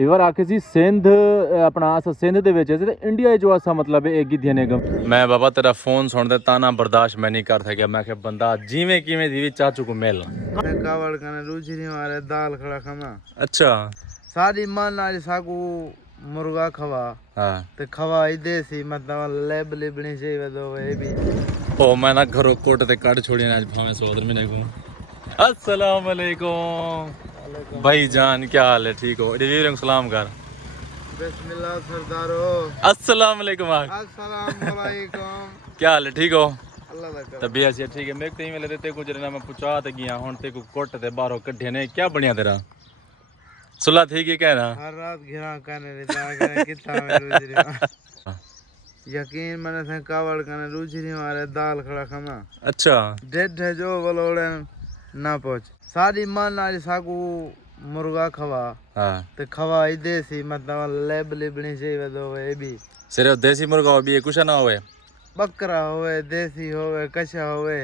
ਇਹ ਵਾਰ ਆਖੇ ਸੀ ਸਿੰਧ ਆਪਣਾ ਅਸ ਸਿੰਧ ਦੇ ਵਿੱਚ ਤੇ ਇੰਡੀਆ ਜੋ ਅਸਾ ਮਤਲਬ ਇਹ ਗਿੱਧੀਆਂ ਨੇ ਮੈਂ ਬਾਬਾ ਤੇਰਾ ਫੋਨ ਸੁਣਦੇ ਤਾਂ ਨਾ ਬਰਦਾਸ਼ਤ ਮੈਂ ਨਹੀਂ ਕਰ ਸਕਿਆ ਮੈਂ ਕਿ ਬੰਦਾ ਜਿਵੇਂ ਕਿਵੇਂ ਦੀ ਵੀ ਚਾਚੂ ਕੋ ਮਿਲ कावड़ कने रुचि नहीं मारे दाल खड़ा खाना अच्छा सारी मन नाली साकू मुर्गा खवा हाँ ते खवा ही देसी मतलब लेब लिबनी से दो ये भी ओ मैं ना घरों कोट ते काट छोड़ी ना आज भावे सोदर में को अस्सलाम वालेकुम भाई जान क्या हाल है ठीक हो रिवीर सलाम कर बिस्मिल्लाह सरदारो अस्सलाम वालेकुम अस्सलाम वालेकुम क्या हाल है ठीक हो अल्लाह दा कर तबीयत से ठीक है मैं कहीं मिले ते कुछ ना मैं पूछा ते गया हुन ते को कोट ते बाहरों कढे ने क्या बनिया तेरा सुला थी के कहना हर रात घिरा कने रिता कने कितना में रुचि नहीं यकीन मने से कावड़ कने रुचि नहीं मारे दाल खड़ा खाना अच्छा डेढ़ जो बलोड़े ना पहुंच सारी मन नाली साकू मुर्गा खवा हाँ ते खवा ही देसी मतलब लेब लिबनी से दो ये भी सिर्फ देसी मुर्गा हो भी कुछ ना होवे बकरा होवे देसी होवे कच्चा होवे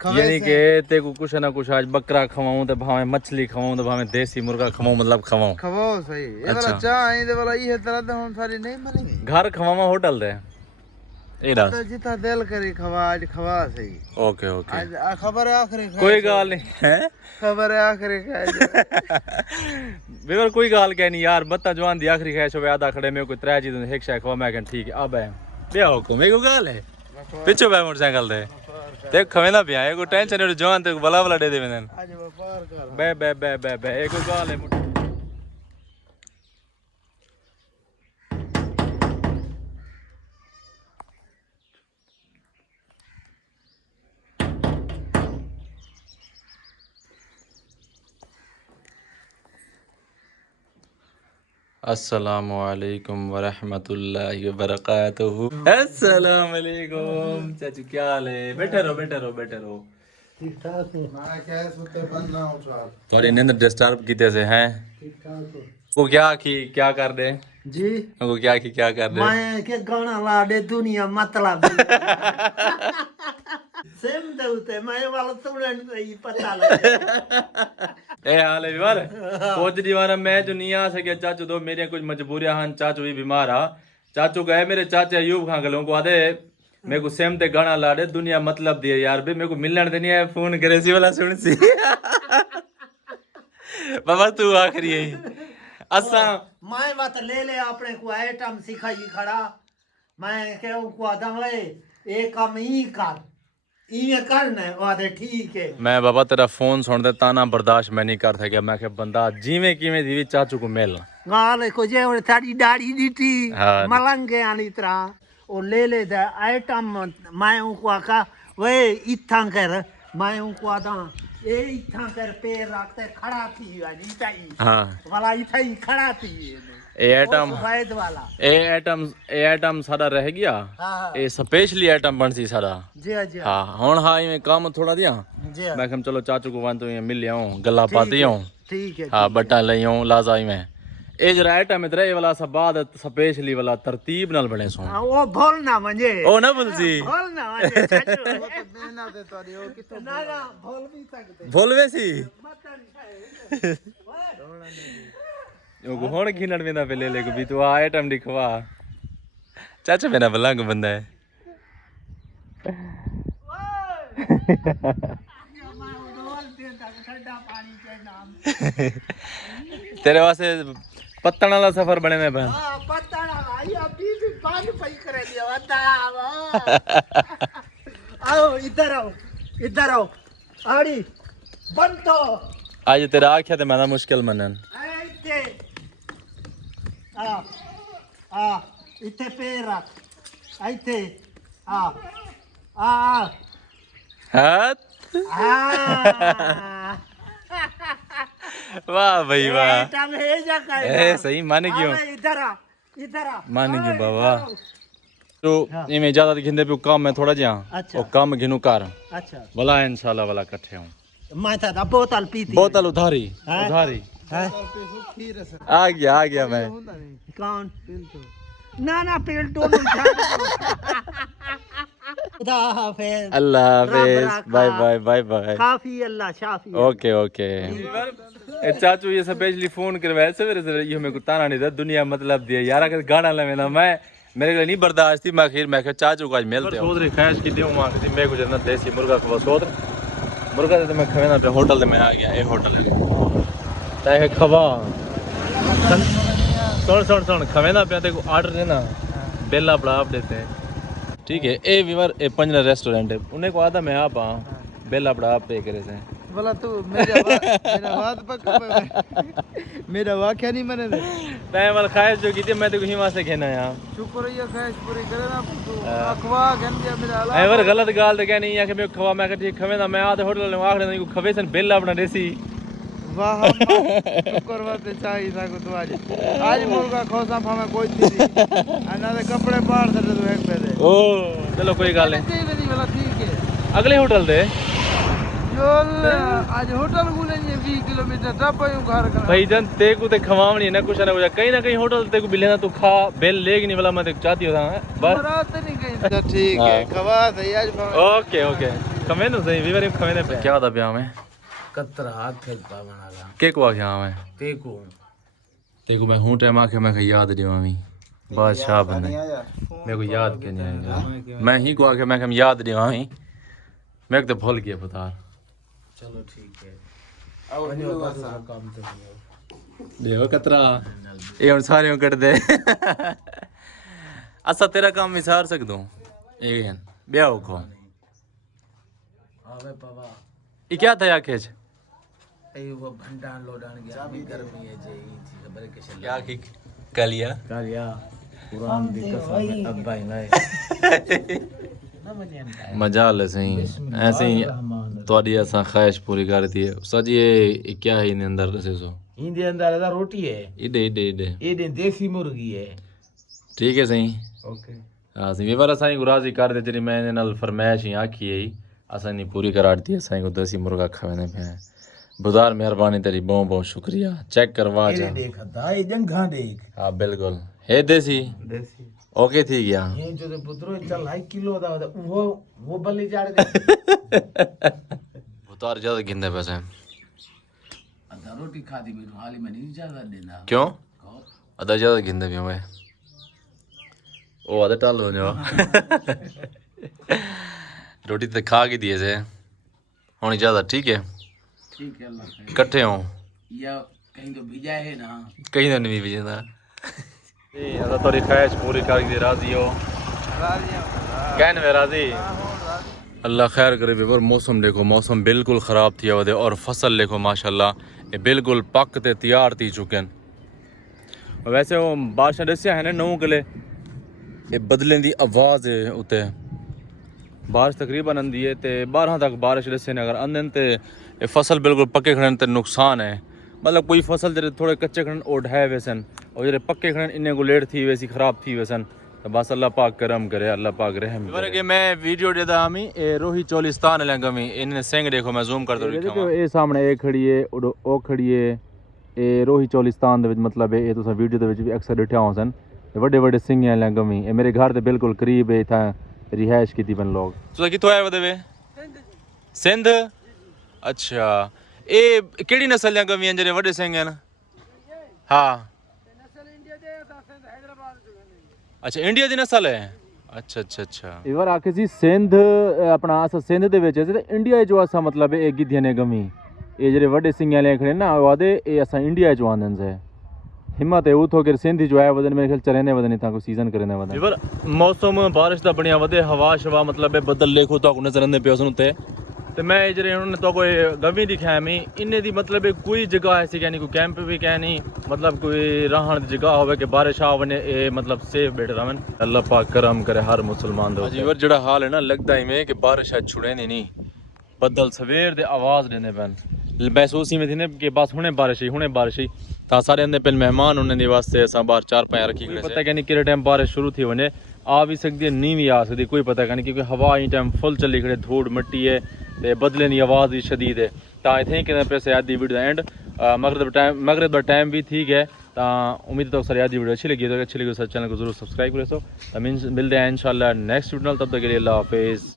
यानी कि ते को कुछ ना कुछ आज बकरा खवाऊं ते भावे मछली खवाऊं ते भावे देसी मुर्गा खवाऊं मतलब खवाऊं खवाओ सही ये वाला अच्छा। चाह है ये वाला ये तरह तो हम सारी नहीं बनेंगे घर खवावा होटल दे ए तो जितना दिल करे खवा आज खवा सही ओके ओके आज खबर है आखिरी कोई गाल नहीं है खबर है आखिरी बेवर कोई गाल कह नहीं यार बत्ता जवान दी आखिरी ख्वाहिश होवे आधा खड़े में कोई त्रै चीज एक शय खवा मैं कह ठीक है अब है बे हुकुम मेरे को गाल है पिछो बे मोटरसाइकिल दे देख खवेंदा पिया है कोई टेंशन नहीं जवान ते भला भला दे दे मैंने आज व्यापार कर बे बे बे बे बे एक गाल है अस्सलामु अलैकुम वरहमतुल्लाहि वबरकातुहू। अस्सलाम वालेकुम चाचू क्या हाल है बैठे रहो बैठे रहो बैठे रहो ठीक ठाक है मैं क्या सुते बनना हूं सर थोड़ी नींद डिस्टर्ब कीते से हैं ठीक ठाक हो वो क्या की क्या कर दे जी वो क्या की क्या कर दे मैं के गाना ला दे दुनिया मतलब सेम दे उते मैं वाला सुनन ही पता लगे ए हाल है यार कुछ दीवारा मैं जो नहीं आ सके चाचू तो मेरी कुछ मजबूरियां हैं चाचू भी बीमार आ चाचू गए मेरे चाचा अयूब खान गलों को आदे मेरे को सेम ते गाना ला दे दुनिया मतलब दिए यार बे मेरे को मिलने दे नहीं है फोन करे सी वाला सुन सी बाबा तू आखिरी है असा मैं बात ले ले अपने को आइटम सिखाई खड़ा मैं के को आदा एक काम ही कर ये करना है वादे ठीक है मैं बाबा तेरा फोन सुनते ता ना बर्दाश्त मैं नहीं कर सकिया मैं कि बंदा जिਵੇਂ ਕਿਵੇਂ ਦੀ ਵੀ ਚਾਚੂ को मिल गाल को जे और साडी दाढ़ी दीती हाँ। मलंगे आनी तरह ओ ले ले दा आइटम मैं को आका वे इथां कर मैं को आदा ए इथां कर पैर रखते खड़ा थी वाली ताई हां वाला इथां ही खड़ा थी ए आइटम सफेद वाला ए आइटम साਡਾ ਰਹਿ ਗਿਆ हां ਇਹ ਸਪੈਸ਼ਲੀ ਆਈਟਮ ਬਣ ਸੀ ਸਾਡਾ जी जी ਹਾਂ ਹੁਣ ਹਾਂ ਇਵੇਂ ਕੰਮ ਥੋੜਾ ਦਿਆਂ जी मैं कम चलो चाचू को वन तो ये मिल लिया गल्ला पाती हूं ठीक है हाँ बट्टा ले आऊं लाजा ही मैं ए जरा आइटम इधर ये वाला सब बाद स्पेशली वाला तरतीब नाल बने सो वो भोलना म्हणजे ओ ना बुलसी भोलना म्हणजे चाचू वो तो देना दे तोरी वो कितो ना ना भोल भी सकते बोलवे सी मत नहीं यो को होण खिनड़ में ना पे ले को भी तू आइटम दिखवा चाचा मेरा बलंग बंदा है तेरे वास्ते पत्तन वाला सफर बने में बहन पत्तन वाला ये अभी भी पानी पई करे दिया बता आओ इधर आओ आड़ी बंद तो आज तेरा आख्या ते मैं मुश्किल मनन इथे आ इथे पैर रख इथे आ हाथ वाह भाई वाह टम है जा कर ए सही मान क्यों इधर आ मान क्यों बाबा तो इमे ज्यादा घिंदे पे काम में थोड़ा जा अच्छा। और काम घिनु कर अच्छा भला इंशाल्लाह वाला इकट्ठे हूं मैं था बोतल पीती बोतल उधारी हैं? उधारी है आ गया मैं कौन ना ना पेल तो नहीं खुदा हाफिज अल्लाह हाफिज रखा। बाय बाय बाय बाय काफी अल्लाह शाफी ओके ओके ए चाचू ये स्पेशली फोन करवाया सवेरे सवेरे ये मेरे को ताना नहीं था दुनिया मतलब दिया यार अगर गाना लवेना मैं मेरे लिए नहीं बर्दाश्त थी मैं आखिर मैं चाचू को आज मिलते सोच रही ख्वाहिश की दूं मां किसी मैं कुछ ना देसी मुर्गा को सोच मुर्गा तो मैं खवेना पे होटल में आ गया ए होटल है ताकि खवा सुन खवेना पे देखो ऑर्डर देना बेला पड़ा आप देते हैं ठीक है ए विवर ए पंजरा रेस्टोरेंट है उन्हें को आदा मैं आप बेला पड़ा आप पे करे से बोला तू मेरा बात पक्का मेरा वाक्य नहीं मने तय वाल ख्वाहिश जो की थी मैं तो कहीं वहां से कहना यार शुक्र है ख्वाहिश पूरी करे ना तू अखवा गन दिया मेरा हाल ए वर गलत गाल तो कहनी है कि मैं खवा मैं ठीक खवे ना मैं आधे होटल में आखड़े नहीं को खवे सन बेला अपना देसी वाह शुक्र बात चाहिए था को तू आज मुर्गा खोसा फामे कोई थी अना दे कपड़े पाड़ दे तू एक पे दे ओ चलो कोई गाल नहीं नहीं वाला ठीक है अगले होटल दे जो आज होटल गुलेंगे 20 किलोमीटर टपायूं घर का भाई जन ते को ते खवावनी ना कुछ कहीं ना कहीं होटल ते को बिलेना तू खा बेल लेग नहीं वाला मैं ते चाहती होता बस रात नहीं कहीं ठीक है खवा दे आज ओके ओके खमे तो सही विवर खमे ने क्या होता ब्याह में कतरा हाथ खेल पावना के को आ गया मैं तेको मैं हूं टाइम आके मैं याद दिवा मी बादशाह बने मेरे को याद के नहीं आएगा मैं ही को आके मैं याद दिवा मी मैं तो भूल गया पता चलो ठीक है और काम तो देखो कतरा ये हम सारे कर दे अच्छा तेरा काम विचार सक दूं एक ब्याह को आवे पावा ये क्या था याकेज ए वो भंडान लोडान गया गर्मी है जे खबर के क्या की कलिया कुरान दी कसम अब्बा नहीं मजाल सही ऐसे ही ਤੁਹਾਡੀ ਅਸਾਂ ख्वाहिश पूरी करती है सच ये क्या है इन अंदर से सो इंदे अंदर दा रोटी है इडे इडे इडे ये देसी मुर्गी है ठीक है सही ओके हां सही वे वाला साईं गुराजी कर दे तेरी मैंने नल फरमाइश ही आखी है असां नहीं पूरी कराती है साईं को देसी मुर्गा खवाने पे बुधार मेहरबानी तेरी बहुत बहुत शुक्रिया चेक करवा जा देख दाई जंघा देख हां बिल्कुल है देसी ओके थी गया ये जो ते पुत्रो चल 1 किलो दा वो बल्ली चाड़ दे बुधार ज्यादा गिंदे पैसे अदा रोटी खादी में हाली में नहीं ज्यादा देना क्यों अदा ज्यादा गिंदे भी हुए ओ अदा टाल हो जाओ रोटी तो खा के दिए से होनी ज्यादा ठीक है अल्लाह इकट्ठे हो या कहीं तो भिजा है ना कहीं तो नहीं भेजना अदा थोड़ी ख्वाहिश पूरी कर दी राजी हो कहने में राजी अल्लाह खैर करे बेवर मौसम देखो मौसम बिल्कुल ख़राब थी वदे और फसल देखो माशाल्लाह ये बिल्कुल पक ते तैयार थी चुके हैं वैसे वो बारिश दसिया है ना 9 किले ये बदलें दी आवाज़ है उते बारिश तकरीबन आंदी है ते 12 तक बारिश दसे ने अगर आंदन ते ये फसल बिल्कुल पक्के खड़न ते नुकसान है मतलब कोई फसल जरे थोड़े कच्चे खड़न ओ ढाए वैसन और जरे पक्के खड़न इन्हें को लेट थी वैसी ख़राब थी वैसन तो बस अल्लाह पाक करम करे अल्लाह पाक रहम करे के मैं वीडियो देदा हमी ए रोही चोलिस्तान लंगमी इन्हें सेंग देखो मैं जूम कर दो देखो ए सामने ए खड़ी है ओ खड़ी है ए रोही चोलिस्तान दे विच मतलब ए तुसा वीडियो दे विच भी अक्सर दिखया होसन बड़े बड़े सिंह हैं लंगमी ए मेरे घर दे बिल्कुल करीब है था रिहाइश की थी बन लोग तो कितो आए वदे सिंध अच्छा ए केड़ी नस्ल लंगमी हैं जरे बड़े सिंह हैं हां अच्छा इंडिया दी नस्ल है अच्छा अच्छा अच्छा इवर आखे जी सिंध अपना अस सिंध दे विच ते इंडिया जो असा मतलब ए गिद्धियां ने गमी ए जेरे वड्डे सिंह वाले खड़े ना वादे ए असा इंडिया जो आंदन से हिम्मत है उठो के सिंध जो है वदन मेरे ख्याल चरेने वदन था को सीजन करने वदन इवर मौसम बारिश दा बढ़िया वदे हवा शवा मतलब बदल देखो तो नजर आंदे पे उसनु ते मैं जेरे उन्होंने तो कोई गमी दिखाया मैं इन्हें दी मतलब कोई जगह ऐसी कहनी कोई कैंप भी कहनी मतलब कोई रहन दी जगह होवे कि बारिश आ वने ए मतलब सेफ बैठ रहन अल्लाह पाक करम करे हर मुसलमान दो जीवर जड़ा हाल है ना लगदा ही में कि बारिश आज छुड़े नहीं बदल सवेर दे आवाज देने पन महसूस ही में थी ने कि बस हुने बारिश ही था सारे अंदर पेन मेहमान उन्हें दी वास्ते असा बाहर 4 पाया रखी गए पता कहनी किरे टाइम बारिश शुरू थी वने आ भी सकती है नहीं भी आ सकती कोई पता कहनी क्योंकि हवा ही टाइम फुल चली खड़े धूड़ मिट्टी है ते बदले दी आवाज़ भी शदीद है तो आई थिंक पैसे आज दी वीडियो एंड मगरब दा टाइम भी ठीक है ਤਾਂ ਉਮੀਦ ਹੈ ਸਾਰੀ ਅੱਜ ਦੀ ਵੀਡੀਓ ਅੱਛੀ ਲੱਗੀ तो अच्छी लगी तो चैनल को जरूर सब्सक्राइब करें। तो मिलते हैं इंशाल्लाह नेक्स्ट वीडियो तब तक के लिए अल्लाह हाफिज़।